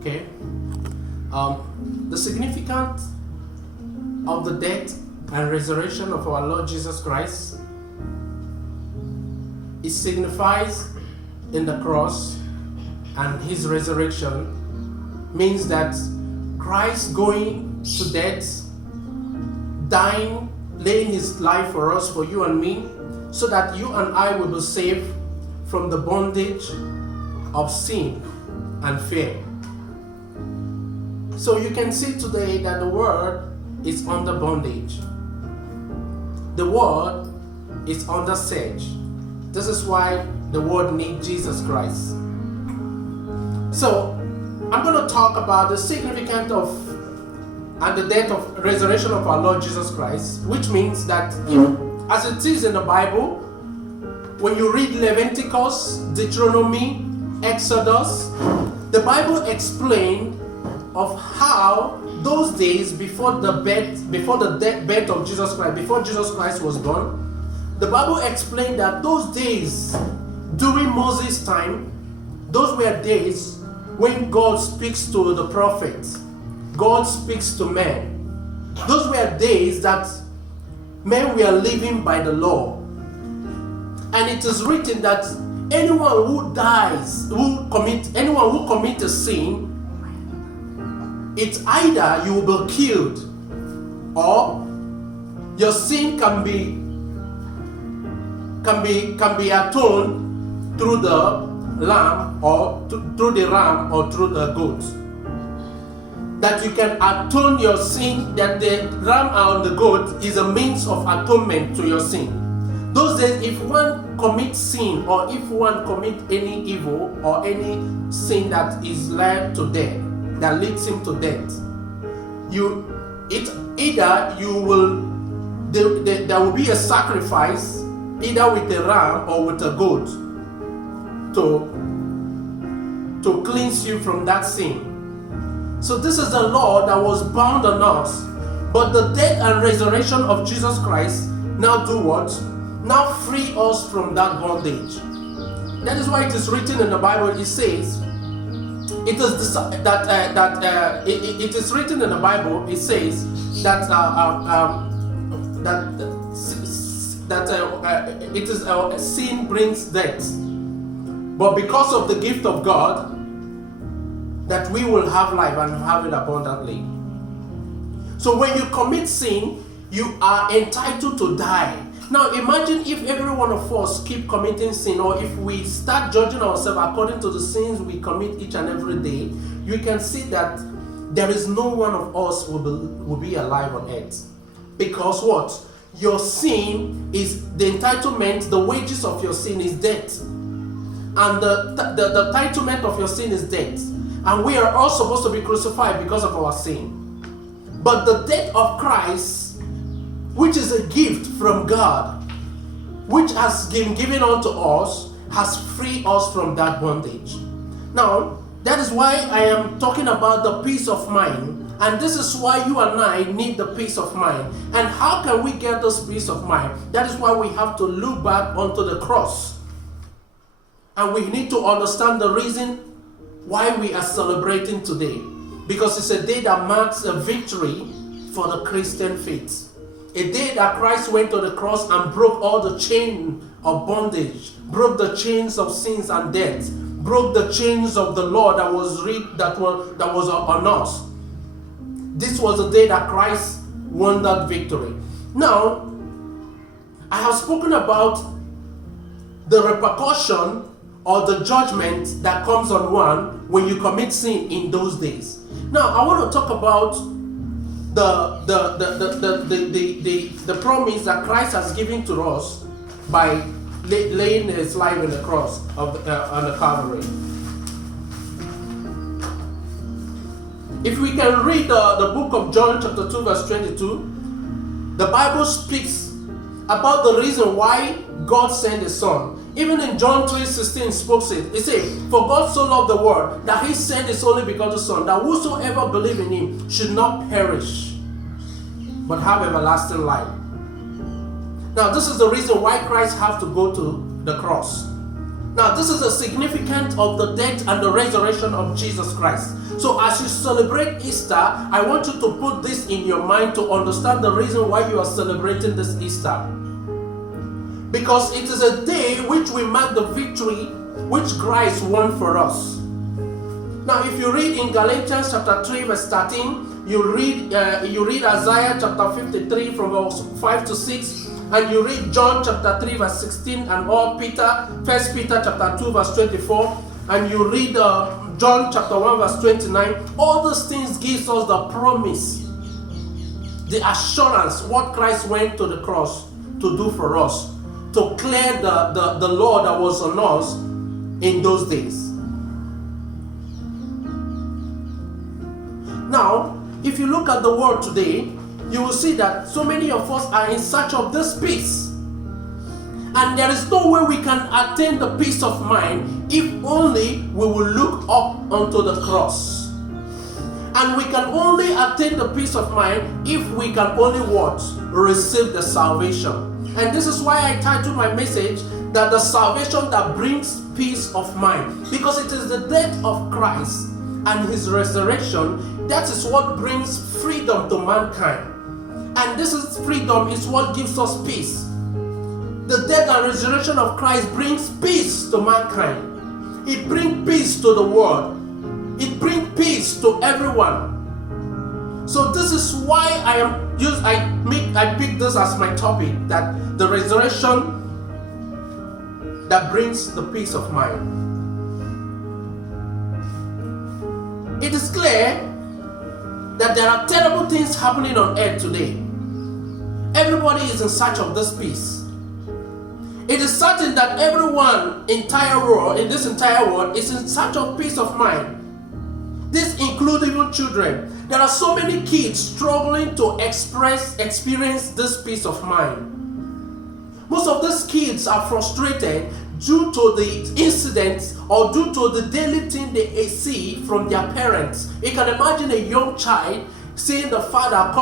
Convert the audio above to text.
Okay? The significance of the death and resurrection of our Lord Jesus Christ is signified in the cross, and his resurrection means that Christ going to death, dying, laying his life for us, for you and me, so that you and I will be saved from the bondage of sin and fear. So you can see today that the world is under bondage. The world is under siege. This is why the world needs Jesus Christ. So I'm going to talk about the significance of and the death of resurrection of our Lord Jesus Christ, which means that as it is in the Bible, when you read Leviticus, Deuteronomy, Exodus, the Bible explains of how those days before the birth of Jesus Christ, before Jesus Christ was born, the Bible explained that those days during Moses' time, those were days when God speaks to the prophets, God speaks to men. Those were days that men were living by the law. And it is written that anyone who commits a sin, it's either you will be killed or your sin can be atoned through the lamb or through the ram or through the goat. That you can atone your sin, that the ram or the goat is a means of atonement to your sin. Those days, if one commits sin or if one commits any evil or any sin that is led to death, that leads him to death, there will be a sacrifice either with a ram or with a goat to cleanse you from that sin. So this is the law that was bound on us. But the death and resurrection of Jesus Christ now do what? Now free us from that bondage. That is why it is written in the Bible. It says, it is written in the Bible. It says that sin brings death, but because of the gift of God, that we will have life and have it abundantly. So when you commit sin, you are entitled to die. Now imagine if every one of us keep committing sin, or if we start judging ourselves according to the sins we commit each and every day, you can see that there is no one of us will be alive on earth. Because what? Your sin is the entitlement, the wages of your sin is death. And the entitlement of your sin is death. And we are all supposed to be crucified because of our sin. But the death of Christ, which is a gift from God, which has been given unto us, has freed us from that bondage. Now, that is why I am talking about the peace of mind. And this is why you and I need the peace of mind. And how can we get this peace of mind? That is why we have to look back onto the cross. And we need to understand the reason why we are celebrating today. Because it's a day that marks a victory for the Christian faith. A day that Christ went to the cross and broke all the chains of bondage, broke the chains of sins and death, broke the chains of the law that was on us. This was the day that Christ won that victory. Now, I have spoken about the repercussion or the judgment that comes on one when you commit sin in those days. Now, I want to talk about the promise that Christ has given to us by laying his life on the cross on the Calvary. If we can read the book of John chapter 2 verse 22, the Bible speaks about the reason why God sent his son. Even in John 3:16 spoke it. It says, "For God so loved the world that he sent his only begotten son, that whosoever believe in him should not perish, but have everlasting life." Now this is the reason why Christ has to go to the cross. Now, this is the significance of the death and the resurrection of Jesus Christ. So as you celebrate Easter, I want you to put this in your mind to understand the reason why you are celebrating this Easter. Because it is a day which we mark the victory which Christ won for us. Now, if you read in Galatians chapter 3 verse 13, you read Isaiah chapter 53 from verse 5 to 6, and you read John chapter 3 verse 16, and all Peter, 1 Peter chapter 2 verse 24, and you read John chapter 1 verse 29, all those things gives us the promise, the assurance, what Christ went to the cross to do for us, to clear the law that was on us in those days. Now, if you look at the world today, you will see that so many of us are in search of this peace. And there is no way we can attain the peace of mind if only we will look up onto the cross. And we can only attain the peace of mind if we can only what? Receive the salvation. And this is why I titled my message that the salvation that brings peace of mind. Because it is the death of Christ and his resurrection that is what brings freedom to mankind. And this is freedom is what gives us peace. The death and resurrection of Christ brings peace to mankind. It brings peace to the world. It brings peace to everyone. So this is why I picked this as my topic, that the resurrection that brings the peace of mind. It is clear that there are terrible things happening on earth today. Everybody is in search of this peace. It is certain that everyone in this entire world is in search of peace of mind. This includes even children. There are so many kids struggling to experience this peace of mind. Most of these kids are frustrated due to the incidents or due to the daily thing they see from their parents. You can imagine a young child seeing the father